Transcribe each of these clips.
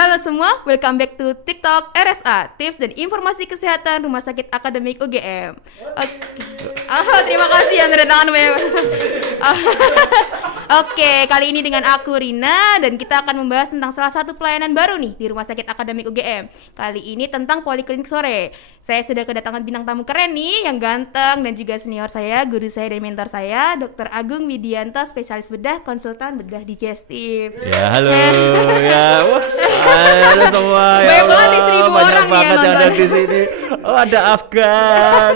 Halo semua, welcome back to TikTok RSA, tips dan informasi kesehatan Rumah Sakit Akademik UGM. Terima kasih yang tanda tangan. Oke, kali ini dengan aku Rina dan kita akan membahas tentang salah satu pelayanan baru nih di Rumah Sakit Akademik UGM. Kali ini tentang poliklinik sore. Saya sudah kedatangan bintang tamu keren nih, yang ganteng dan juga senior saya, guru saya dan mentor saya, Dr. Agung Widianto, spesialis bedah, konsultan bedah digestif. Ya, halo. Ya, halo semua. Banyak banget nih 1.000 orang nih yang nonton. nonton Di sini. Oh, ada Afgan.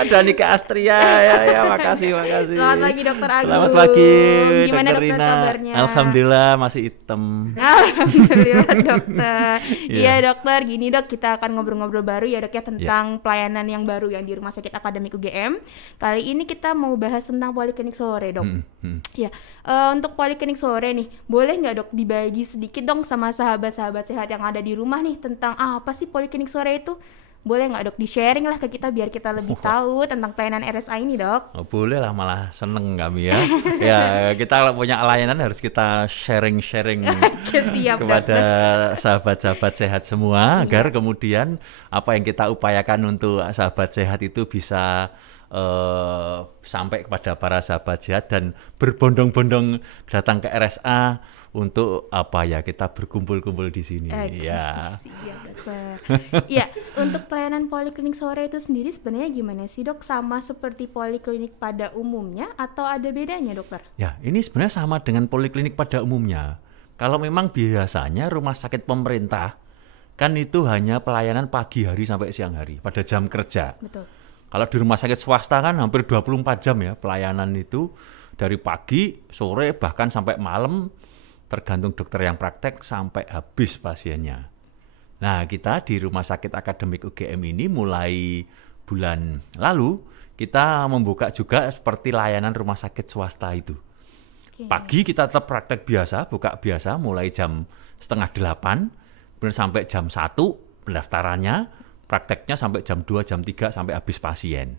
Ada Nika Astria. Ya, makasih. Selamat pagi Dokter Agung. Selamat pagi. Gimana Dr. dokter Rina? kabarnya? Alhamdulillah masih hitam. Alhamdulillah dokter. Iya. Iya dokter, gini dok, kita akan ngobrol-ngobrol baru ya dok ya tentang pelayanan yang baru yang di Rumah Sakit Akademik UGM. Kali ini kita mau bahas tentang poliklinik sore dok. Ya, untuk poliklinik sore nih, boleh nggak dok dibagi sedikit dong sama sahabat-sahabat sehat yang ada di rumah nih tentang apa sih poliklinik sore itu? Boleh nggak dok di-sharing lah ke kita biar kita lebih tahu tentang pelayanan RSA ini dok? Oh, boleh lah, malah seneng kami ya. Ya, kita kalau punya layanan harus kita sharing Siap, kepada dokter. sahabat-sahabat sehat semua, agar kemudian apa yang kita upayakan untuk sahabat sehat itu bisa sampai kepada para sahabat sehat dan berbondong-bondong datang ke RSA untuk apa ya, kita berkumpul-kumpul di sini. Ya. Siap dokter. Ya, untuk pelayanan poliklinik sore itu sendiri sebenarnya gimana sih dok? Sama seperti poliklinik pada umumnya atau ada bedanya dokter? Ya, ini sebenarnya sama dengan poliklinik pada umumnya. Kalau memang biasanya rumah sakit pemerintah kan itu hanya pelayanan pagi hari sampai siang hari pada jam kerja. Betul. Kalau di rumah sakit swasta kan hampir 24 jam ya pelayanan itu, dari pagi, sore, bahkan sampai malam, tergantung dokter yang praktek sampai habis pasiennya. Nah, kita di Rumah Sakit Akademik UGM ini mulai bulan lalu, kita membuka juga seperti layanan rumah sakit swasta itu. Pagi kita tetap praktek biasa, buka biasa mulai jam 7:30, kemudian sampai jam 1 pendaftarannya, prakteknya sampai jam 2, jam 3 sampai habis pasien.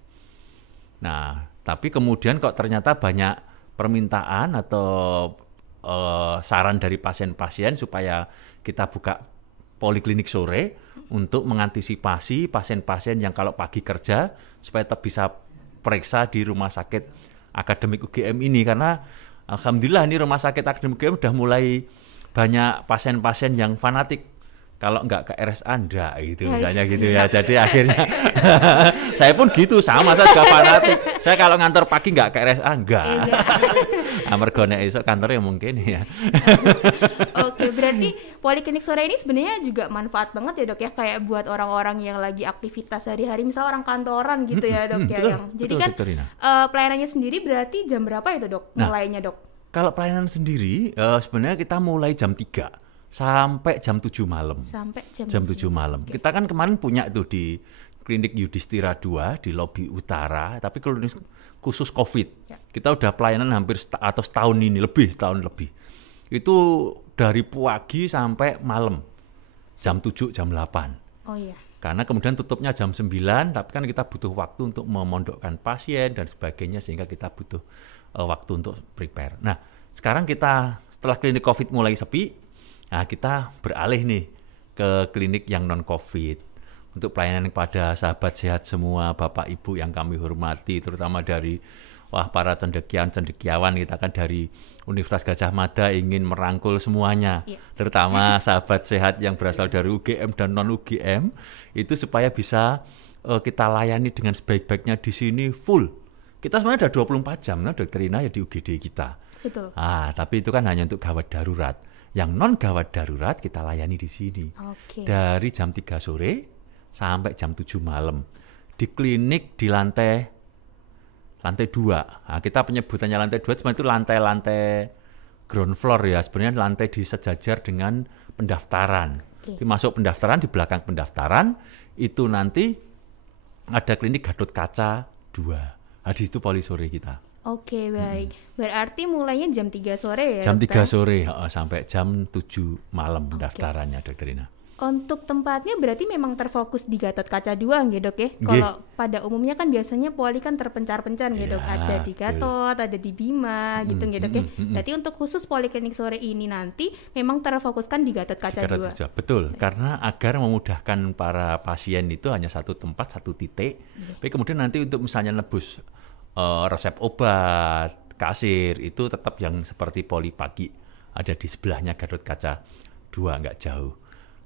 Nah, tapi kemudian kok ternyata banyak permintaan atau saran dari pasien-pasien supaya kita buka poliklinik sore untuk mengantisipasi pasien-pasien yang kalau pagi kerja supaya tetap bisa periksa di Rumah Sakit Akademik UGM ini, karena alhamdulillah ini Rumah Sakit Akademik UGM udah mulai banyak pasien-pasien yang fanatik. Kalau nggak ke RSA enggak gitu, misalnya gitu ya. Jadi akhirnya saya pun gitu, sama, saya juga fanatik. Saya kalau ngantor pagi nggak ke RSA enggak. Mergo nek esuk kantornya mungkin ya. Oke, berarti poliklinik sore ini sebenarnya juga manfaat banget ya dok ya, kayak buat orang-orang yang lagi aktivitas sehari-hari, misal orang kantoran gitu ya dok ya. Jadi kan pelayanannya sendiri berarti jam berapa itu dok mulainya dok? Kalau pelayanan sendiri sebenarnya kita mulai jam 3 sampai jam 7 malam. Sampai jam 7 malam. Okay. Kita kan kemarin punya tuh di Klinik Yudhistira 2 di lobi utara, tapi klinik khusus COVID. Ya. Kita udah pelayanan hampir setahun ini, setahun lebih. Itu dari pagi sampai malam. Jam 7, jam 8. Oh iya. Karena kemudian tutupnya jam 9, tapi kan kita butuh waktu untuk memondokkan pasien dan sebagainya, sehingga kita butuh waktu untuk prepare. Nah, sekarang kita setelah klinik COVID mulai sepi, nah, kita beralih nih ke klinik yang non-COVID untuk pelayanan kepada sahabat sehat semua, Bapak Ibu yang kami hormati, terutama dari para cendekiawan kita kan dari Universitas Gadjah Mada ingin merangkul semuanya, terutama sahabat sehat yang berasal dari UGM dan non-UGM, itu supaya bisa kita layani dengan sebaik-baiknya di sini full. Kita sebenarnya ada 24 jam, nah, Dokter Rina ya di UGD kita. Betul. Tapi itu kan hanya untuk gawat darurat. Yang non gawat darurat kita layani di sini. Dari jam 3 sore sampai jam 7 malam. Di klinik di lantai 2. Nah, kita penyebutannya lantai 2 cuma itu lantai ground floor ya. Sebenarnya lantai disejajar dengan pendaftaran. Masuk pendaftaran, di belakang pendaftaran itu nanti ada klinik Gatot Kaca 2. Nah, di situ poli sore kita. Oke, baik. Berarti mulainya jam 3 sore ya? Jam 3 sore sampai jam 7 malam pendaftarannya, Dokter Rina. Untuk tempatnya berarti memang terfokus di Gatot Kaca 2 nggih Dok ya? Kalau pada umumnya kan biasanya poli kan terpencar-pencar nggih Dok. Ada di Gatot, ada di Bima gitu nggih Dok ya. Berarti untuk khusus poliklinik sore ini nanti memang terfokuskan di Gatot Kaca 2. Betul, karena agar memudahkan para pasien itu hanya satu tempat, satu titik. Tapi kemudian nanti untuk misalnya nebus resep obat, kasir, itu tetap yang seperti poli pagi. Ada di sebelahnya Gatot Kaca 2, nggak jauh.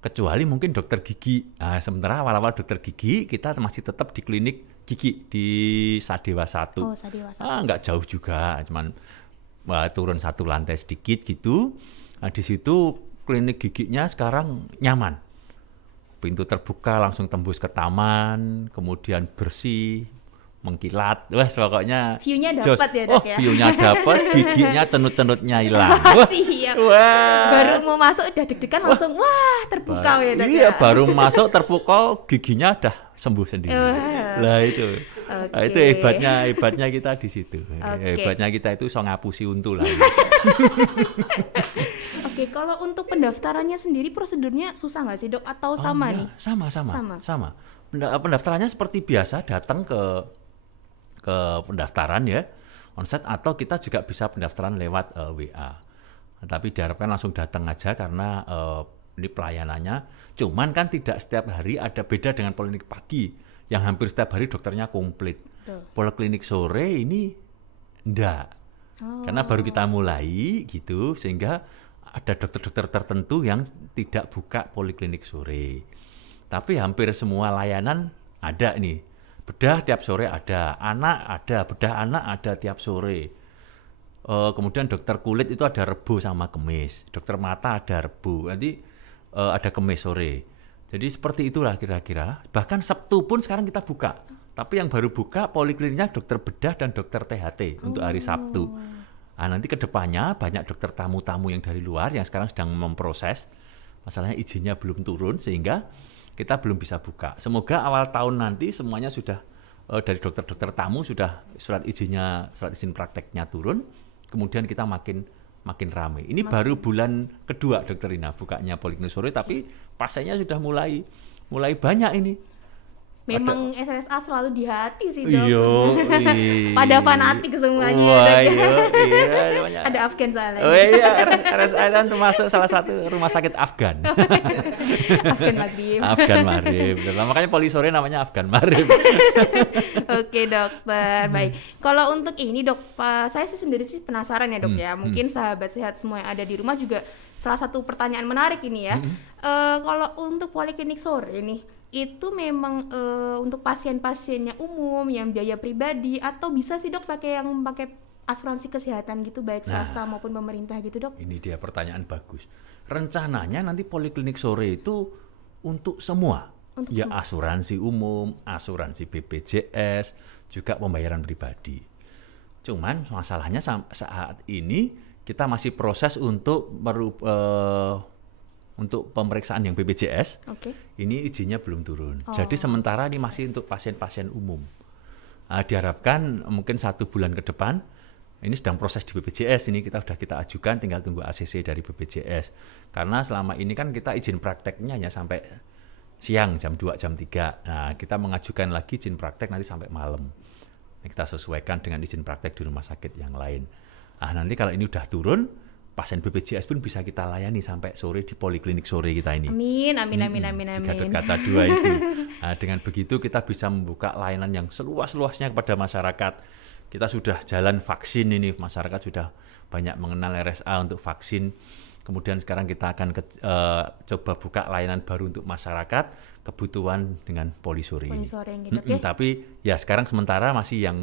Kecuali mungkin dokter gigi. Nah, sementara awal-awal dokter gigi kita masih tetap di klinik gigi di Sadewa 1. Oh, Sadewa 1. Nggak jauh juga, cuman turun satu lantai sedikit gitu. Nah, di situ klinik giginya sekarang nyaman. Pintu terbuka langsung tembus ke taman, kemudian bersih, mengkilat. Wah, pokoknya view-nya dapat ya, Dok ya. View-nya dapat, giginya cenut-cenutnya hilang. Siap. Wah. Baru mau masuk udah deg-degan langsung wah, terpukau ya, Dok. Iya, baru masuk terpukau, giginya udah sembuh sendiri. Lah itu. Nah, itu hebatnya kita di situ. Hebatnya kita itu so ngapusi untu lah. Oke, kalau untuk pendaftarannya sendiri prosedurnya susah nggak sih Dok? Atau sama nih? Sama. Pendaftarannya seperti biasa, datang ke pendaftaran ya, onsite, atau kita juga bisa pendaftaran lewat WA. Tapi diharapkan langsung datang aja karena ini pelayanannya. Cuman kan tidak setiap hari, ada beda dengan poliklinik pagi yang hampir setiap hari dokternya komplit. Poliklinik sore ini enggak. Karena baru kita mulai gitu, sehingga ada dokter-dokter tertentu yang tidak buka poliklinik sore. Tapi hampir semua layanan ada nih. Bedah tiap sore ada, bedah anak ada tiap sore. Kemudian dokter kulit itu ada Rebo sama Kemis, dokter mata ada Rebo, nanti ada Kemis sore. Jadi seperti itulah kira-kira. Bahkan Sabtu pun sekarang kita buka. Tapi yang baru buka polikliniknya dokter bedah dan dokter THT untuk hari Sabtu. Nah, nanti ke depannya banyak dokter tamu-tamu yang dari luar yang sekarang sedang memproses. Masalahnya izinnya belum turun sehingga kita belum bisa buka. Semoga awal tahun nanti semuanya sudah dari dokter-dokter tamu sudah surat izin prakteknya turun, kemudian kita makin ramai. Ini baru bulan kedua Dokter Rina bukanya poliklinik sore, tapi pasiennya sudah mulai banyak ini. Memang SRSA selalu di hati sih Dok. Iya. Pada fanatik semuanya. Wah, iya. Ada Afgan soalnya. Oh iya, RSA kan termasuk salah satu rumah sakit Afgan. Afgan Maghrib. Afgan Maghrib. Makanya poli sore namanya Afgan Maghrib. Oke dokter, baik. Kalau untuk ini Dok, saya sendiri sih penasaran ya Dok ya. Mungkin sahabat sehat semua yang ada di rumah juga salah satu pertanyaan menarik ini ya. Kalau untuk poliklinik sore nih, itu memang untuk pasien-pasiennya umum yang biaya pribadi atau bisa sih Dok pakai asuransi kesehatan gitu baik swasta maupun pemerintah gitu Dok? Ini dia pertanyaan bagus. Rencananya nanti poliklinik sore itu untuk semua. Semua. Asuransi umum, asuransi BPJS, juga pembayaran pribadi. Cuman masalahnya saat ini kita masih proses untuk pemeriksaan yang BPJS, ini izinnya belum turun. Jadi sementara ini masih untuk pasien-pasien umum. Diharapkan mungkin 1 bulan ke depan, ini sedang proses di BPJS, ini kita ajukan, tinggal tunggu ACC dari BPJS. Karena selama ini kan kita izin prakteknya hanya sampai siang, jam 2, jam 3. Nah, kita mengajukan lagi izin praktek nanti sampai malam. Kita sesuaikan dengan izin praktek di rumah sakit yang lain. Nanti kalau ini udah turun, pasien BPJS pun bisa kita layani sampai sore di poliklinik sore kita ini. Amin. Di Gatot Kaca 2 itu. Dengan begitu kita bisa membuka layanan yang seluas-luasnya kepada masyarakat. Kita sudah jalan vaksin ini, masyarakat sudah banyak mengenal RSA untuk vaksin. Kemudian sekarang kita akan coba buka layanan baru untuk masyarakat, kebutuhan dengan poli sore ini. Gitu, Tapi ya sekarang sementara masih yang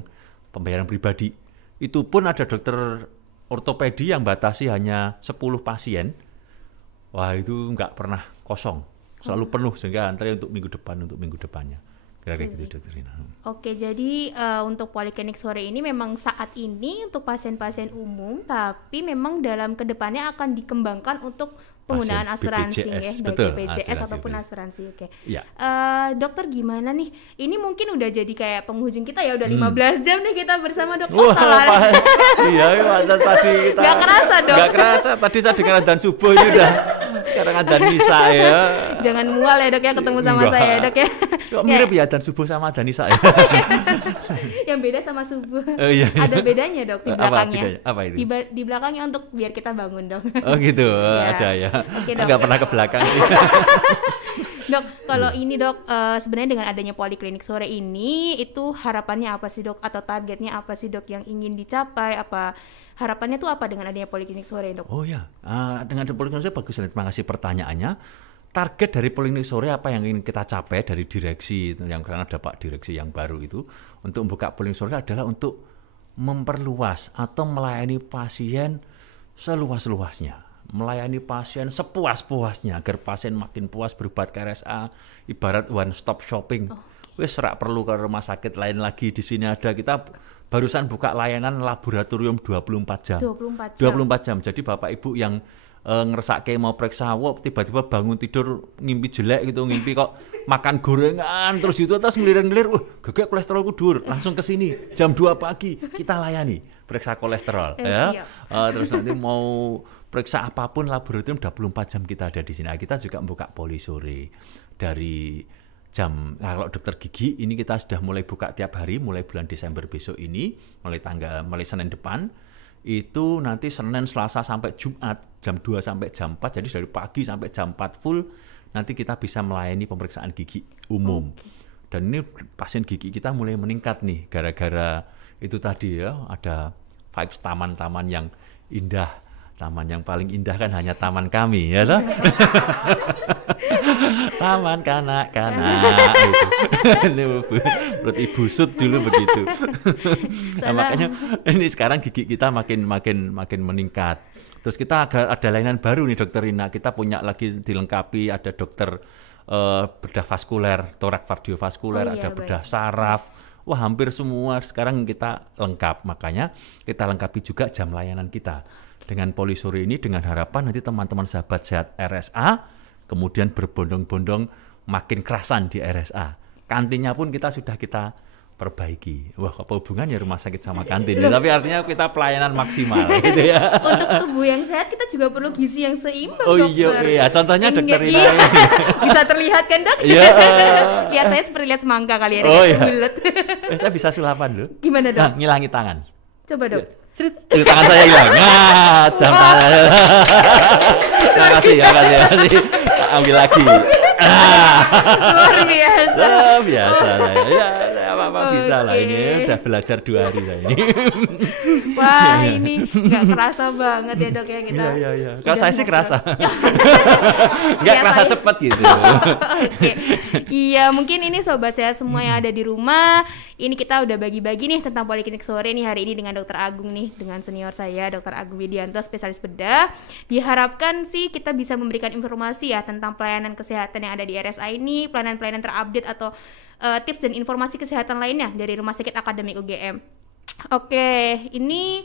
pembayaran pribadi. Itu pun ada dokter ortopedi yang batasi hanya 10 pasien. Wah, itu nggak pernah kosong. Selalu penuh sehingga antri untuk minggu depannya. Kira-kira gitu Dokter Rina. Oke, jadi untuk poliklinik sore ini memang saat ini untuk pasien-pasien umum, tapi memang dalam kedepannya akan dikembangkan untuk penggunaan asuransi BPJS, ya, betul, baik BPJS asuransi, ataupun betul. asuransi. Oke. Ya. Dokter gimana nih? Ini mungkin udah jadi kayak penghujung kita ya, udah 15 jam nih kita bersama Dok. Wah, salah. Iya, tadi kita. Gak kerasa Dok. Gak kerasa. Tadi saya dengar adzan subuh ini udah Sekarang adzan Isya ya. Jangan mual ya Dok ya ketemu sama Enggak. saya ya Dok ya. Kok mirip ya adzan subuh sama adzan Isya ya? Yang beda sama subuh. Oh, iya. Ada bedanya Dok di Apa belakangnya. bedanya? Apa itu? Di belakangnya untuk biar kita bangun Dok. Oh gitu, Ya. ada ya. Oke, Dok. Enggak pernah ke belakang. Dok, kalau ini Dok, sebenarnya dengan adanya poliklinik sore ini, itu harapannya apa sih Dok? Atau targetnya apa sih Dok yang ingin dicapai? Apa harapannya tuh apa dengan adanya poliklinik sore Dok? Oh ya, dengan ada poliklinik sore bagus. Terima kasih pertanyaannya. Target dari poliklinik sore apa yang ingin kita capai dari direksi yang karena ada Pak Direksi yang baru itu untuk membuka poliklinik sore adalah untuk memperluas atau melayani pasien seluas-luasnya, melayani pasien sepuas-puasnya agar pasien makin puas berobat ke RSA, ibarat one stop shopping. Wis ora perlu ke rumah sakit lain lagi, di sini ada. Kita barusan buka layanan laboratorium 24 jam. 24 jam. 24 jam. Jadi Bapak Ibu yang ngeresake mau periksa tiba-tiba bangun tidur ngimpi jelek gitu, ngimpi kok makan gorengan terus itu terus ngelirik-ngelirik, gegek kolesterolku dhuwur, langsung ke sini jam 2 pagi kita layani periksa kolesterol ya. Terus nanti mau periksa apapun laboratorium 24 jam kita ada di sini. Nah, kita juga membuka poli sore dari jam, kalau dokter gigi ini kita sudah mulai buka tiap hari mulai bulan Desember besok ini, mulai Senin depan. Itu nanti Senin, Selasa sampai Jumat jam 2 sampai jam 4, jadi dari pagi sampai jam 4 full nanti kita bisa melayani pemeriksaan gigi umum. Dan ini pasien gigi kita mulai meningkat nih gara-gara itu tadi ya, ada vibes taman-taman yang indah. Taman yang paling indah kan hanya taman kami ya toh. Taman kanak-kanak gitu. Menurut Ibu Sud dulu begitu. Nah, makanya ini sekarang gigi kita makin meningkat. Terus kita ada layanan baru nih Dokter Rina. Kita punya lagi dilengkapi, ada dokter bedah vaskuler, torak kardiovaskuler, ada bedah saraf. Wah, hampir semua sekarang kita lengkap. Makanya kita lengkapi juga jam layanan kita dengan poli sore ini, dengan harapan nanti teman-teman sahabat sehat RSA kemudian berbondong-bondong makin kerasan di RSA. Kantinnya pun kita sudah kita perbaiki. Wah, apa hubungannya rumah sakit sama kantin? Tapi artinya kita pelayanan maksimal gitu ya. Untuk tubuh yang sehat kita juga perlu gizi yang seimbang, Oh Dokter. iya, contohnya Dokter Rina. Iya. Bisa terlihat kan Dok? Iya. Lihat saya seperti lihat semangka kali ini. Oh iya. Bulet. Saya bisa sulapan loh. Gimana Dok? Nah, ngilangi tangan. Coba Dok. Tangan saya hilang. Nah, jam tangan. Terima kasih. Ambil lagi. Luar biasa. Biasa lah. Ya, apa-apa bisa lah ini. Udah belajar 2 hari saya ini. Wah, ini nggak kerasa banget ya Dok ya kita. Iya. Kalau saya sih kerasa. Nggak kerasa cepet gitu. Oke. Iya, mungkin ini sobat saya semua yang ada di rumah. Ini kita udah bagi-bagi nih tentang poliklinik sore nih hari ini dengan Dokter Agung nih, dengan senior saya Dokter Agung Widianto, spesialis bedah. Diharapkan sih kita bisa memberikan informasi ya tentang pelayanan kesehatan yang ada di RSA ini, pelayanan-pelayanan terupdate atau tips dan informasi kesehatan lainnya dari Rumah Sakit Akademik UGM. Oke, ini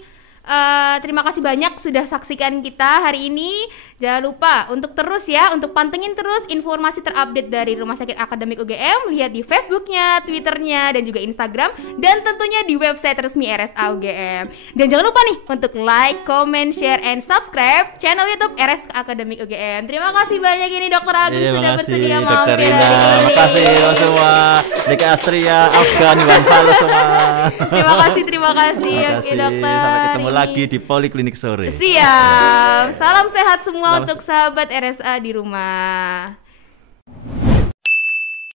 terima kasih banyak sudah saksikan kita hari ini. Jangan lupa untuk terus ya, untuk pantengin terus informasi terupdate dari Rumah Sakit Akademik UGM. Lihat di Facebooknya, Twitternya, dan juga Instagram. Dan tentunya di website resmi RSA UGM. Dan jangan lupa nih untuk like, comment, share, and subscribe channel YouTube RSA Akademik UGM. Terima kasih banyak ini Dokter Agung sudah bersedia mampir hari ini. Terima kasih semua. Dika Astria, Afgan, Iwan Falo semua. Terima kasih. Oke Dokter. Sampai ketemu lagi di Poliklinik Sore. Siap. Salam sehat semua untuk sahabat RSA di rumah.